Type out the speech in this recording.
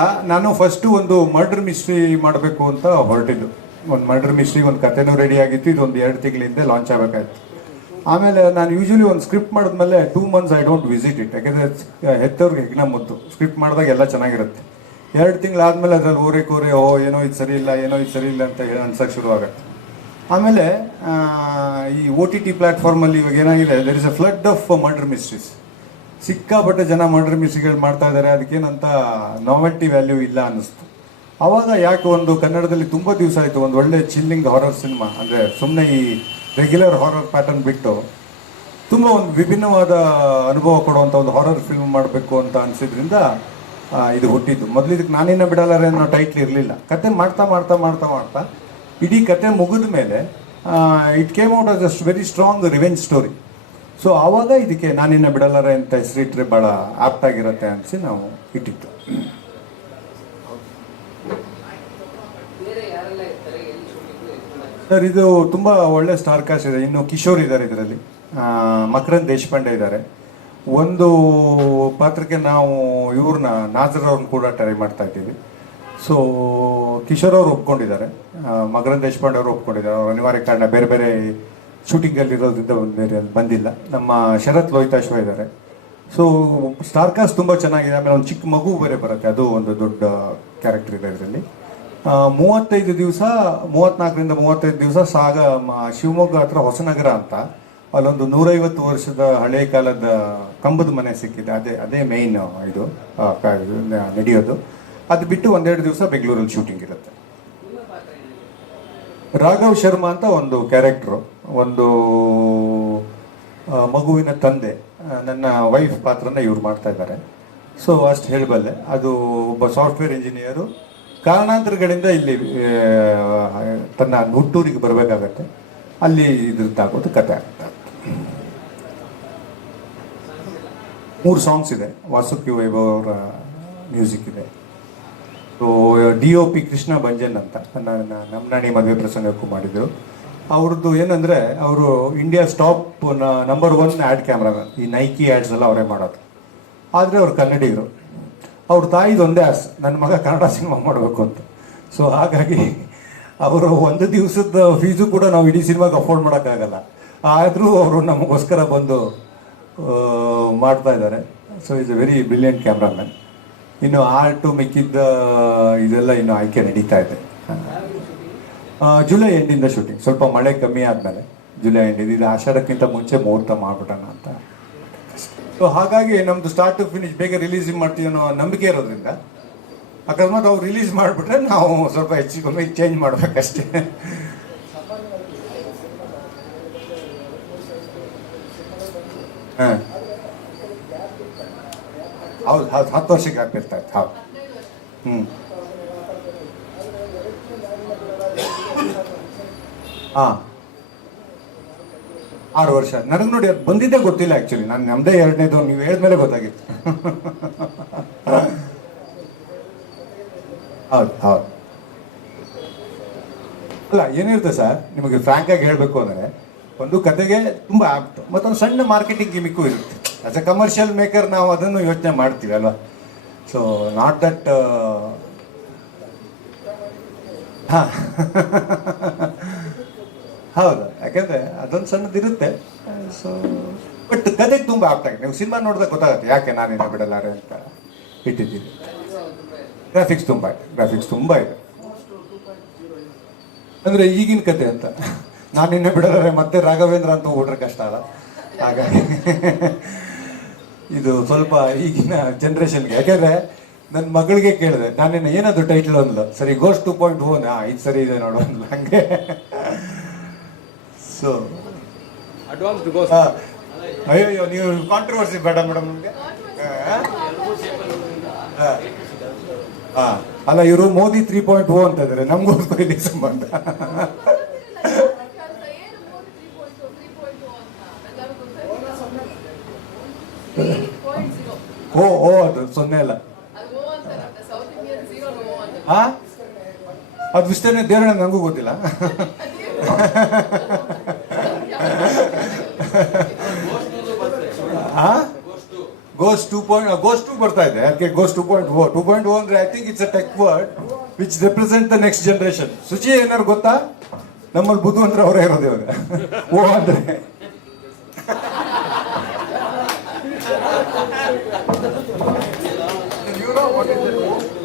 ನಾನು ಫಸ್ಟ್ ಒಂದು murder mystery ಮಾಡಬೇಕು ಅಂತ ಹೊರಟಿದ್ದು. ಒಂದು ಮರ್ಡರ್ ಮಿಸ್ಟ್ರಿ ಒಂದು ಕಥೆನೂ ರೆಡಿ ಆಗಿತ್ತು. ಇದೊಂದು ಎರಡು ತಿಂಗಳಿಂದ ಲಾಂಚ್ ಆಗಬೇಕಾಯ್ತು. ಆಮೇಲೆ ನಾನು ಯೂಶಲಿ ಒಂದು ಸ್ಕ್ರಿಪ್ಟ್ ಮಾಡಿದ್ಮೇಲೆ two months I don't visit it ಯಾಕೆಂದರೆ ಹೆತ್ತವ್ರಿಗೆ ಹೆಗ್ನ ಮುದ್ದು ಸ್ಕ್ರಿಪ್ಟ್ ಮಾಡಿದಾಗ ಎಲ್ಲ ಚೆನ್ನಾಗಿರುತ್ತೆ. ಎರಡು ತಿಂಗಳಾದ್ಮೇಲೆ ಅದ್ರಲ್ಲಿ ಓರೆ ಕೋರೆ ಓ ಏನೋ ಇದು ಸರಿ ಇಲ್ಲ, ಏನೋ ಇದು ಸರಿ ಇಲ್ಲ ಅಂತ ಹೇಳಿ ಅನ್ಸೋಕ್ಕೆ ಶುರುವಾಗುತ್ತೆ. ಆಮೇಲೆ ಈ ಒ ಟಿ ಟಿ ಪ್ಲಾಟ್ಫಾರ್ಮಲ್ಲಿ ಇವಾಗ ಏನಾಗಿದೆ there is a flood of murder mysteries ಸಿಕ್ಕಾಪಟ್ಟೆ ಜನ ಮರ್ಡರ್ ಮಿಸ್ಟ್ರಿಗಳು ಮಾಡ್ತಾ ಇದ್ದಾರೆ. ಅದಕ್ಕೇನಂತ ನಾವೆಲ್ಟಿ ವ್ಯಾಲ್ಯೂ ಇಲ್ಲ ಅನ್ನಿಸ್ತು. ಅವಾಗ ಯಾಕೆ ಒಂದು ಕನ್ನಡದಲ್ಲಿ ತುಂಬ ದಿವಸ ಆಯಿತು, ಒಂದು ಒಳ್ಳೆ ಚಿಲ್ಲಿಂಗ್ ಹಾರರ್ ಸಿನಿಮಾ ಅಂದರೆ ಸುಮ್ಮನೆ ಈ ರೆಗ್ಯುಲರ್ ಹಾರರ್ ಪ್ಯಾಟರ್ನ್ ಬಿಟ್ಟು ತುಂಬ ಒಂದು ವಿಭಿನ್ನವಾದ ಅನುಭವ ಕೊಡುವಂಥ ಒಂದು ಹಾರರ್ ಫಿಲ್ಮ್ ಮಾಡಬೇಕು ಅಂತ ಅನಿಸಿದ್ರಿಂದ ಇದು ಹುಟ್ಟಿದ್ದು. ಮೊದಲು ಇದಕ್ಕೆ ನಾನಿನ್ನ ಬಿಡಲಾರೆ ಅನ್ನೋ ಟೈಟ್ಲ್ ಇರಲಿಲ್ಲ. ಕತೆ ಮಾಡ್ತಾ ಮಾಡ್ತಾ ಮಾಡ್ತಾ ಮಾಡ್ತಾ ಇಡೀ ಕತೆ ಮುಗಿದ ಮೇಲೆ it came out as a very strong revenge story so ಆವಾಗ ಇದಕ್ಕೆ ನಾನಿನ್ನ ಬಿಡಲಾರೆ ಅಂತ ಹೆಸರಿಟ್ರೆ ಭಾಳ ಆಪ್ಟ್ ಆಗಿರುತ್ತೆ ಅನಿಸಿ ನಾವು ಇಟ್ಟಿತ್ತು ಸರ್, ಇದು ತುಂಬ ಒಳ್ಳೆ ಸ್ಟಾರ್ ಕಾಸ್ಟ್ ಇದೆ. ಇನ್ನು ಕಿಶೋರ್ ಇದ್ದಾರೆ ಇದರಲ್ಲಿ. ಮಕರಂದ್ ದೇಶಪಾಂಡೆ ಇದ್ದಾರೆ ಒಂದು ಪಾತ್ರಕ್ಕೆ ನಾವು ಇವ್ರನ್ನ ನಾಜರ್ ಅವ್ರನ್ನ ಕೂಡ ಟ್ರೈ ಮಾಡ್ತಾ ಇದ್ದೀವಿ. ಸೊ ಕಿಶೋರ್ ಅವರು ಒಪ್ಕೊಂಡಿದ್ದಾರೆ. ಮಕರಂದ್ ದೇಶಪಾಂಡೆ ಅವರು ಒಪ್ಕೊಂಡಿದ್ದಾರೆ. ಅವ್ರ ಅನಿವಾರ್ಯ ಕಾರಣ ಬೇರೆ ಬೇರೆ ಶೂಟಿಂಗಲ್ಲಿ ಇರೋದ್ರಿಂದ ಒಂದು ಬಂದಿಲ್ಲ. ನಮ್ಮ ಶರತ್ ಲೋಹಿತಾಶ್ವ ಇದ್ದಾರೆ ಸೊ ಸ್ಟಾರ್ ಕಾಸ್ಟ್ ತುಂಬ ಚೆನ್ನಾಗಿದೆ. ಆಮೇಲೆ ಒಂದು ಚಿಕ್ಕ ಮಗು ಬೇರೆ ಬರುತ್ತೆ. ಅದು ಒಂದು ದೊಡ್ಡ ಕ್ಯಾರೆಕ್ಟರ್ ಇದೆ ಇದರಲ್ಲಿ. ಮೂವತ್ತೈದು ದಿವಸ, ಮೂವತ್ನಾಲ್ಕರಿಂದ ಮೂವತ್ತೈದು ದಿವಸ ಸಾಗ ಶಿವಮೊಗ್ಗ ಹತ್ರ ಹೊಸನಗರ ಅಂತ. ಅಲ್ಲೊಂದು ನೂರೈವತ್ತು ವರ್ಷದ ಹಳೆ ಕಾಲದ ಕಂಬದ ಮನೆ ಸಿಕ್ಕಿದೆ. ಅದೇ ಅದೇ ಮೇಯ್ನ್ ಇದು. ನಡೆಯೋದು. ಅದು ಬಿಟ್ಟು ಒಂದೆರಡು ದಿವಸ ಬೆಂಗಳೂರಲ್ಲಿ ಶೂಟಿಂಗ್ ಇರುತ್ತೆ. ರಾಘವ್ ಶರ್ಮಾ ಅಂತ ಒಂದು ಕ್ಯಾರೆಕ್ಟ್ರು ಒಂದು ಮಗುವಿನ ತಂದೆ ನನ್ನ ವೈಫ್ ಪಾತ್ರನ ಇವ್ರು ಮಾಡ್ತಾ ಇದ್ದಾರೆ. ಸೊ ಅಷ್ಟು ಹೇಳಬಲ್ಲೆ. ಅದು ಒಬ್ಬ ಸಾಫ್ಟ್ವೇರ್ ಇಂಜಿನಿಯರು ಕಾರಣಾಂತರಗಳಿಂದ ಇಲ್ಲಿ ತನ್ನ ಹುಟ್ಟೂರಿಗೆ ಬರಬೇಕಾಗತ್ತೆ. ಅಲ್ಲಿ ಇದ್ರದ್ದಾಗೋದು ಕತೆ ಆಗುತ್ತೆ ಮೂರು ಸಾಂಗ್ಸ್ ಇದೆ. ವಾಸುಕಿ ವೈಭವ್ ಅವರ ಮ್ಯೂಸಿಕ್ ಇದೆ D O P Krishna Bhanjan ಅಂತ. ನನ್ನ ನಮ್ಮ ನಾಣಿ ಮದುವೆ ಪ್ರಸಂಗಕ್ಕೂ ಮಾಡಿದ್ರು. ಅವ್ರದ್ದು ಏನಂದ್ರೆ, ಅವರು India stop number one ad cameraman ಈ ನೈಕಿ ಆ್ಯಡ್ಸ್ ಎಲ್ಲ ಅವರೇ ಮಾಡೋದು. ಆದರೆ ಅವರು ಕನ್ನಡಿಗರು. ಅವ್ರ ತಾಯಿದು ಒಂದೇ ಆಸೆ, ನನ್ನ ಮಗ ಕನ್ನಡ ಸಿನಿಮಾ ಮಾಡಬೇಕು ಅಂತ. ಸೊ ಹಾಗಾಗಿ ಅವರು ಒಂದು ದಿವಸದ ಫೀಸು ಕೂಡ ನಾವು ಇಡೀ ಸಿನಿಮಾಗೆ ಅಫೋರ್ಡ್ ಮಾಡೋಕ್ಕಾಗಲ್ಲ. ಆದರೂ ಅವರು ನಮಗೋಸ್ಕರ ಬಂದು ಮಾಡ್ತಾ ಇದ್ದಾರೆ. So is a very brilliant cameraman ಇನ್ನು ಆರ್ಟು ಮಿಕ್ಕಿದ್ದ, ಇದೆಲ್ಲ ಇನ್ನು ಆಯ್ಕೆ ನಡೀತಾ ಇದೆ. ಜುಲೈ ಎಂಡಿಂದ ಶೂಟಿಂಗ್ ಸ್ವಲ್ಪ ಮಳೆ ಕಮ್ಮಿ ಆದಮೇಲೆ ಜುಲೈ ಎಂಡ್ ಇದು ಆಷಾಢಕ್ಕಿಂತ ಮುಂಚೆ ಮುಹೂರ್ತ ಮಾಡ್ಬಿಡೋಣ ಅಂತ. ಸೊ ಹಾಗಾಗಿ ನಮ್ದು ಸ್ಟಾರ್ಟ್ ಟು ಫಿನಿಶ್ ಬೇಗ ರಿಲೀಸ್ ಮಾಡ್ತೀವಿ ಅನ್ನೋ ನಂಬಿಕೆ ಇರೋದ್ರಿಂದ ಅಕಸ್ಮಾತ್ ಅವ್ರು ರಿಲೀಸ್ ಮಾಡಿಬಿಟ್ರೆ ನಾವು ಸ್ವಲ್ಪ ಹೆಚ್ಚು ಕಮ್ಮಿ ಚೇಂಜ್ ಮಾಡ್ಬೇಕಷ್ಟೇ. ಹಾಂ ಹೌದು ಹೌದು, ಹತ್ತು ವರ್ಷಕ್ಕೆ ಇತ್ತು, ಹೌದು. ಹ್ಞೂ ಆರು ವರ್ಷ. ನನಗೆ ನೋಡಿ ಅದು ಬಂದಿದ್ದೇ ಗೊತ್ತಿಲ್ಲ ಆ್ಯಕ್ಚುಲಿ ನಾನು ನಮ್ಮದೇ ಎರಡನೇದು, ನೀವು ಹೇಳಿದ್ಮೇಲೆ ಗೊತ್ತಾಗಿತ್ತು. ಹೌದು ಹೌದು. ಅಲ್ಲ, ಏನಿರುತ್ತೆ ಸರ್? ನಿಮಗೆ ಫ್ರ್ಯಾಂಕ್ ಆಗಿ ಹೇಳಬೇಕು ಅಂದರೆ, ಒಂದು ಕತೆಗೆ ತುಂಬ ಆಪ್ಟ್ ಮತ್ತೊಂದು ಸಣ್ಣ ಮಾರ್ಕೆಟಿಂಗ್ ಗಿಮಿಕ್ಕೂ ಇರುತ್ತೆ. ಆಸ್ ಎ ಕಮರ್ಷಿಯಲ್ ಮೇಕರ್ ನಾವು ಅದನ್ನು ಯೋಚನೆ ಮಾಡ್ತೀವಿ, ಅಲ್ವಾ? ಸೊ ನಾಟ್ ದಟ್ ಹಾಂ. ಹೌದು, ಯಾಕಂದ್ರೆ ಅದೊಂದು ಸಣ್ಣದಿರುತ್ತೆ ಸೊ ಬಟ್ ಕತೆ ತುಂಬ ಆಗ್ತಾ ಆಗಿದೆ ನೀವು ಸಿನಿಮಾ ನೋಡಿದಾಗ ಗೊತ್ತಾಗುತ್ತೆ ಯಾಕೆ ನಾನೇನ ಬಿಡಲಾರೆ ಅಂತ ಇಟ್ಟಿದ್ದೀನಿ ಗ್ರಾಫಿಕ್ಸ್ ತುಂಬ ಇದೆ ಗ್ರಾಫಿಕ್ಸ್ ತುಂಬ ಇದೆ. ಅಂದ್ರೆ ಈಗಿನ ಕತೆ ಅಂತ. ನಾನು ನಾನಿನ್ನ ಬಿಡಲಾರೆ ಮತ್ತೆ ರಾಘವೇಂದ್ರ ಅಂತ ಹೋಗ್ರೆ ಕಷ್ಟ ಅಲ್ಲ. ಹಾಗಾಗಿ ಇದು ಸ್ವಲ್ಪ ಈಗಿನ ಜನ್ರೇಷನ್ಗೆ ಯಾಕಂದ್ರೆ ನನ್ನ ಮಗಳಿಗೆ ಕೇಳಿದೆ ನಾನಿನ್ನ ಏನದು ಟೈಟ್ಲ್ ಅಂದ್ಲು. ಸರಿ ಗೋಸ್ಟ್ ಟು ಪಾಯಿಂಟ್ ಓನ್ ಇದು ಸರಿ ಇದೆ ನೋಡು ಹಂಗೆ. ಸೊ ಅಡ್ವಾನ್ಸ್ ಅಯ್ಯೋ ನೀವು ಕಾಂಟ್ರವರ್ಸಿ ಬೇಡ ಮೇಡಮ್ ನಮಗೆ. ಅಲ್ಲ ಇವರು ಮೋದಿ ತ್ರೀ ಪಾಯಿಂಟ್ ಓ ಅಂತ ಇದ್ದಾರೆ ನಮಗೋಸ್ಕರ ಇಲ್ಲಿ ಸಂಬಂಧ. ಓ ಓ ಅದು ಸೊನ್ನೆ ಅಲ್ಲ. ಹಾ? ಅದು ವಿಸ್ತರಣೆ ದೇವರ ನಂಗೂ ಗೊತ್ತಿಲ್ಲ. Goes two point goes two ಬರ್ತಾ ಇದೆ. ಅದಕ್ಕೆ goes two point O two point O ಅಂದ್ರೆ I think it's a tech word which represent the next generation Suchi ಏನಾರು ಗೊತ್ತಾ? ನಮ್ಮಲ್ಲಿ ಬುದ್ಧು ಅಂದ್ರೆ ಅವರೇ ಇರೋದು ಇವಾಗ. ಓ ಅಂದ್ರೆ. You know what is it? O? 2.0 is